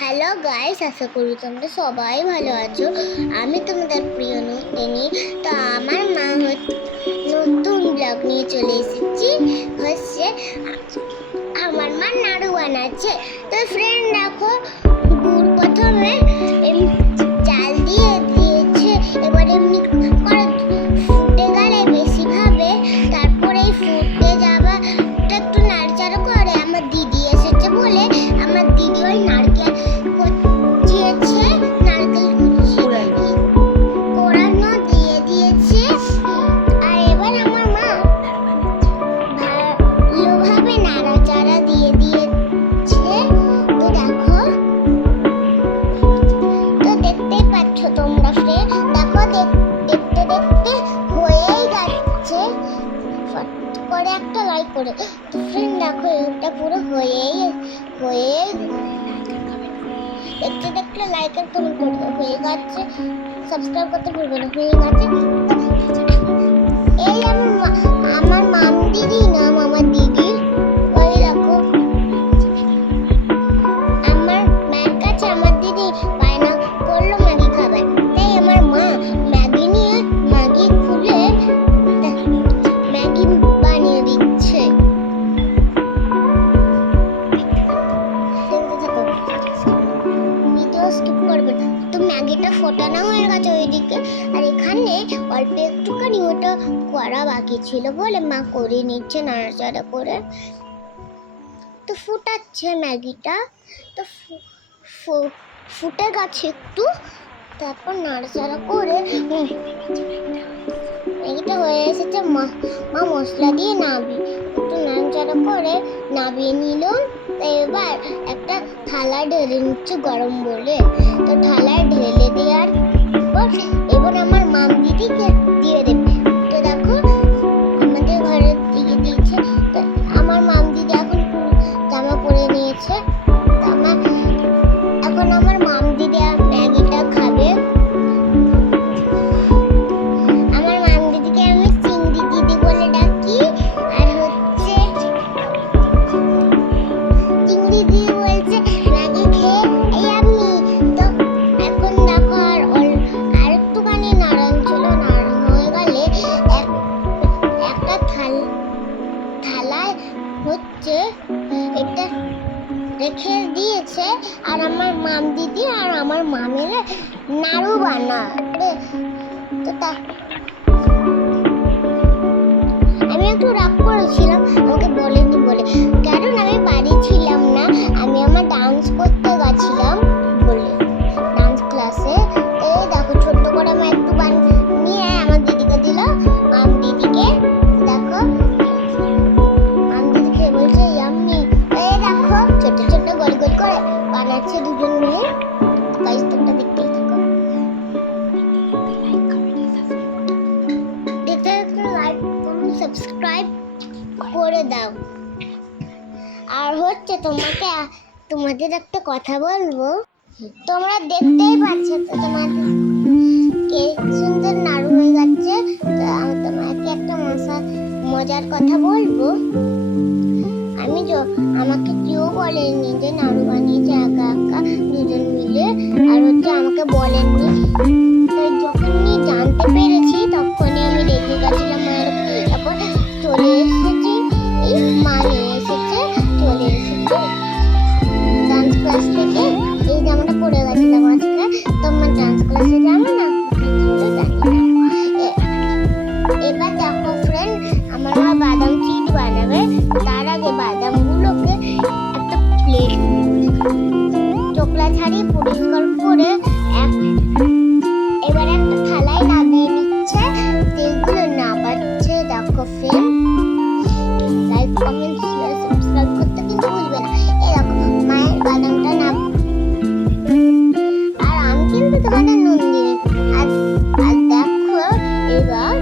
Hello guys, আশা করি তোমরা সবাই ভালো আছো। আমি তোমাদের প্রিয় নন্দিনী। তো আমার মা নতুন ব্লগ নিয়ে চলে এসেছি। আমার মা নাড়ু বানাচ্ছে। তো ফ্রেন্ড দেখো, গুড় প্রথমে চাল দিয়ে দিয়েছে, এবার এমনি করে ফুটে গেলে বেশি ভাবে, তারপরে ফুটে যাওয়াটা একটু নাড়চাড়া করে আমার দিদি এসেছে বলে আমার দিদি ওই নারকেল কুচিয়েছে, নারকেল কোড়ানো দিয়ে দিয়েছে। আর এবার আমার মা ভালোভাবে নাড়াচাড়া দিয়ে দিয়েছে। তো দেখো, তো দেখতেই পাচ্ছ তোমরা ফ্রেন্ড, দেখো দেখতে দেখতে হয়েই যাচ্ছে। করে একটা লাইক করে তো ফ্রেন্ড দেখো, এটা পুরো হয়ে দেখতে দেখতে লাইক আর কমেন্ট করে দাও। হয়ে গেছে, সাবস্ক্রাইব করতে ভুলবে না। হয়ে গেছে। এই আমার মাম দিদি নাম, আমার দিদি। ওই দেখো, আমার মায়ের কাছে আমার দিদি বায়না করলো ম্যাগি খাবে, তাই আমার মা ম্যাগি নিয়ে ম্যাগি খুলে ম্যাগি বানিয়ে দিচ্ছে। ভিডিও স্কিপ করবে না। তো ম্যাগিটা ফোটানো হয়ে গেছে ওইদিকে, আর এখানে অল্প একটুখানি ওটা করা বাকি ছিল বলে মা করে নিচ্ছে নাড়াচাড়া করে। তো ফুটাচ্ছে ম্যাগিটা, তো ফুটে গেছে একটু, তারপর নাড়াচাড়া করে ম্যাগিটা হয়ে এসেছে। মা মশলা দিয়ে একটু নাড়াচাড়া করে নামিয়ে নিল। তাই এবার একটা থালা ঢেলে নিচ্ছে গরম বলে। তো থালায় ঢেলে দেওয়ার পর এবার আমার মাম দিদিকে দিয়ে দেবে। তো দেখো, আমাদের ঘরে দিয়ে দিয়েছে। তো আমার মাম দিদি এখন জামা পরে নিয়েছে। এখন আমার মাম দিদি ম্যাগিটা খাবে। আমার মাম দিদিকে আমি চিংড়ি দিদি বলে ডাকি, আর চিংড়ি দিদি বলছে ম্যাগি খেয়ে এই আমি। তো এখন দেখো, আর একটুখানি নাড়ান ছিল, নাড়ানো হয়ে গেলে একটা থালায় হচ্ছে এটা রেখে দিয়েছে। আর আমার মাম দিদি আর আমার মামেরা নাড়ু বানাবে। তো আমি একটু রাগ করেছিলাম আমাকে বলেনি বলে, কারণ আমি বাড়ি ছিলাম না, আমি আমার ডান্স করতে গেছিলাম বলে, ডান্স ক্লাসে। এই দেখো, ছোট্ট করে আমি একটু নিয়ে আমার দিদিকে দিল। মাম দিদিকে দেখো, মাম দিদিকে বলছে ইয়াম্মি। এই দেখো, ছোট ছোট গোল গোল করে বানাচ্ছে দুজন মিলে। গাইস, তোমরা দেখতেই থাকো। দেখতে দেখতে লাইক কমেন্ট সাবস্ক্রাইব করে দাও। আর হচ্ছে তোমাদের একটা কথা বলবো, তোমরা দেখতেই পাচ্ছ তো তোমাদের কে সুন্দর নাড়ু হয়ে যাচ্ছে। তো আমি তোমাকে একটা মজার কথা বলবো। আমাকে কেউ বলেনি যে নাড়ু বানিয়েছে একা একা দুজন মিলে, আর হচ্ছে আমাকে বলেননি। যখনই জানতে পেরেছি তখনই আমি রেখে গেছিলাম মায়ের। তারপর চলে এসেছি, মা নিয়ে এসেছে, চলে এসেছি ডান্স ক্লাস থেকে। এই জামাটা পরে গেছিলাম আজকে। তোমার ডান্স ক্লাসে যাবো না, এবার দেখো ফ্রেন্ড, আমার মা বাদাম চিট বানাবে। তার আগে বাদামগুলোকে একটা প্লেট চোকলা ছাড়িয়ে পরিষ্কার করে এবার একটা থালায় নামিয়ে নিচ্ছে। তেলগুলো নামাচ্ছে। দেখো friend, like comment share subscribe করতে কিন্তু ভুলবে না। এই দেখো, মায়ের বাদামটা আর আমি কিন্তু তোমাদের নন্দিনী। আর দেখো, এবার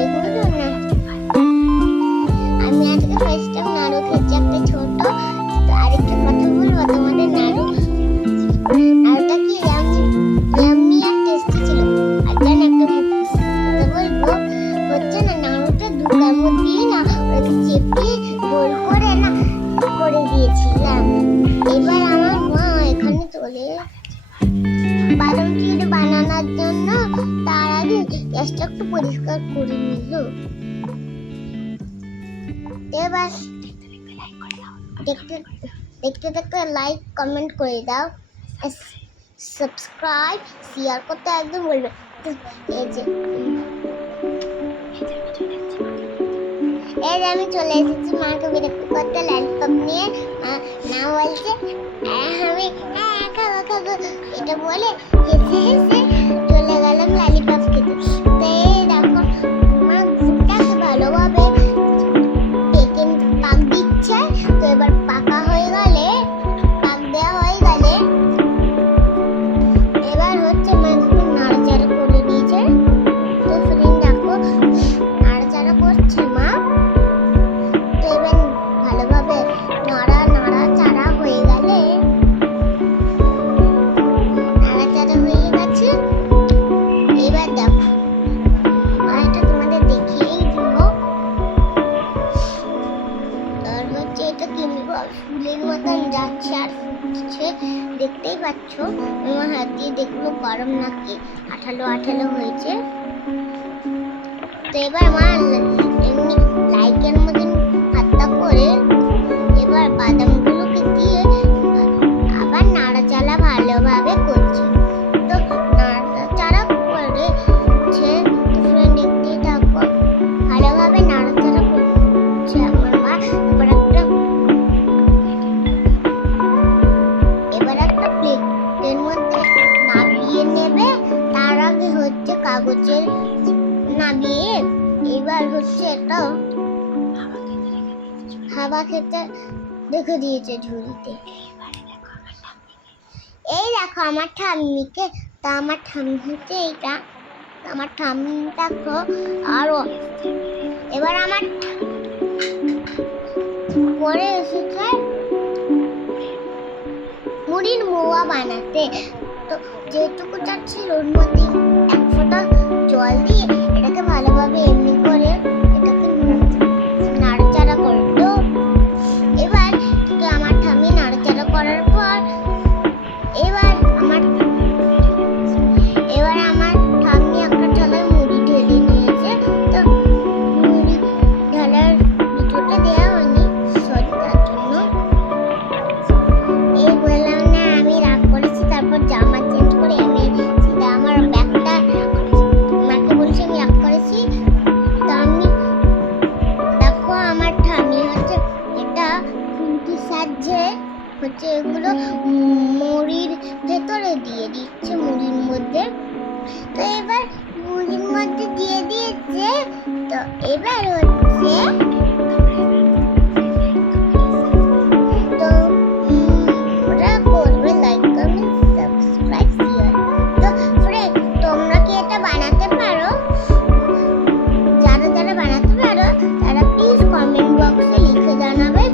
এগুলো না, আমি আজকে ফার্স্ট টাইম নাড়ু খেয়েছি একটা ছোট। আরেকটা কথা বলবো তোমাদের, নাড়ুটা কি করে বাদাম চিড় বানানোর জন্য তার আগে গ্যাসটা একটু পরিষ্কার করে নিল। এবার দেখতে দেখতে দেখতে লাইক কমেন্ট করে দাও, সাবস্ক্রাইব শেয়ার করতে একদম বলবে। এই যে আমি চলে এসেছি মাকে বিরক্ত করতে ললিপপ নিয়ে। মা বলছে আমি খাবো খাবো এটা বলে হেসে হেসে চলে গেলাম ললিপপ খেতে। তো এই দেখো মা ভুট্টাকে ভালোভাবে পাক দিচ্ছে। তো এবার পাকা হয়ে গেলে, পাক দেওয়া হয়ে গেলে এবার হচ্ছে মা একটু নাড়াচাড়া করে দিয়েছে। তো ফ্রেন্ড দেখো নাড়াচাড়া করছে মা। তো এবার ভালোভাবে নাড়াচাড়া হয়ে গেলে, নাড়াচাড়া হয়ে গেছে। এবার দেখো এটা তোমাদের দেখিয়েই দিব। আর হচ্ছে এটা কিনবো ফুলের মতন যাচ্ছে আর ফুটছে, দেখতেই পাচ্ছ। আমার হাত দিয়ে দেখলো গরম নাকি আঠালো আঠালো হয়েছে। তো এবার মা এমনি লাইকের মতন হাতটা করে এবার বাদামগুলোকে দিয়ে আবার নাড়াচাড়া ভালোভাবে করছে। তো নাড়াচাড়া করেছে ফ্রেন্ড দেখতেই থাকো, ভালোভাবে নাড়াচাড়া করছে আমার মা। এবার একটা প্লেটের মধ্যে নামিয়ে নেবে। তার আগে হচ্ছে কাগজের নামিয়ে এবার হচ্ছে এটা হাওয়া খেতে রেখে দিয়েছে ঝুড়িতে। এই দেখো আমার ঠাম্মিকে। তা আমার ঠাম্মি হচ্ছে এইটা, আমার ঠাম্মি দেখো। আরো এবার আমার পরে এসেছে মুড়ির মোয়া বানাতে। তো যেটুকু চাচ্ছিল ওর মধ্যে এক ফোঁটা জল দিয়ে এটাকে ভালোভাবে এমনি করে এটাকে নাড়াচাড়া করতো। এবার আমার ঠাম্মি নাড়াচাড়া করার পর এবার আমার ঠাম্মি একটা থালায় মুড়ি ঢেলে নিয়েছে। তো মুড়ি ঢালার ভিতরটা দেওয়া হয়নি, সরি তার জন্য। এই বললাম না আমি রাগ করেছি, তারপর জামা চেঞ্জ করে আমি সিধা আমার ব্যাগটা মাকে বলছি আমি রাগ করেছি। তা আমি দেখো আমার ঠাম্মি হচ্ছে এটা খুন্তির সাহায্যে হচ্ছে এগুলো মুড়ির ভেতরে দিয়ে দিচ্ছে, মুড়ির মধ্যে। তো এবার মুড়ির মধ্যে দিয়ে দিয়েছে। তো এবার হচ্ছে তো ওরা করবে লাইক কমেন্ট সাবস্ক্রাইব শেয়ার। তো ফ্রেন্ড তোমরা কি এটা বানাতে পারো? যারা যারা বানাতে পারো তারা প্লিজ কমেন্ট বক্সে লিখে জানাবে।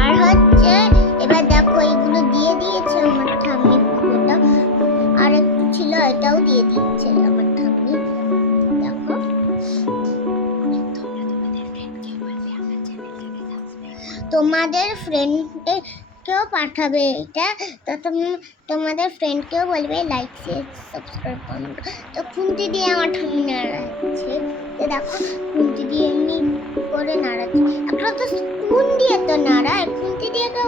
আর হচ্ছে এবার দেখো এইগুলো দিয়ে দিয়েছে আমার ঠাম্মি পুরোটা, আর একটু ছিল এটাও দিয়ে দিচ্ছে আমার ঠাম্মি। দেখো তোমাদের ফ্রেন্ডকেও পাঠাবে এটা। তো তোমাদের ফ্রেন্ডকেও বলবে লাইক শেয়ার সাবস্ক্রাইব কমেন্ট। তো খুন্তি দিয়ে আমার ঠাম্মি নাড়াচ্ছে। তো দেখো খুন্তি দিয়ে এমনি করে নাড়াচ্ছে। একটা তো স্পুন দিয়ে তো নাড়ায়, খুন্তি দিয়ে তো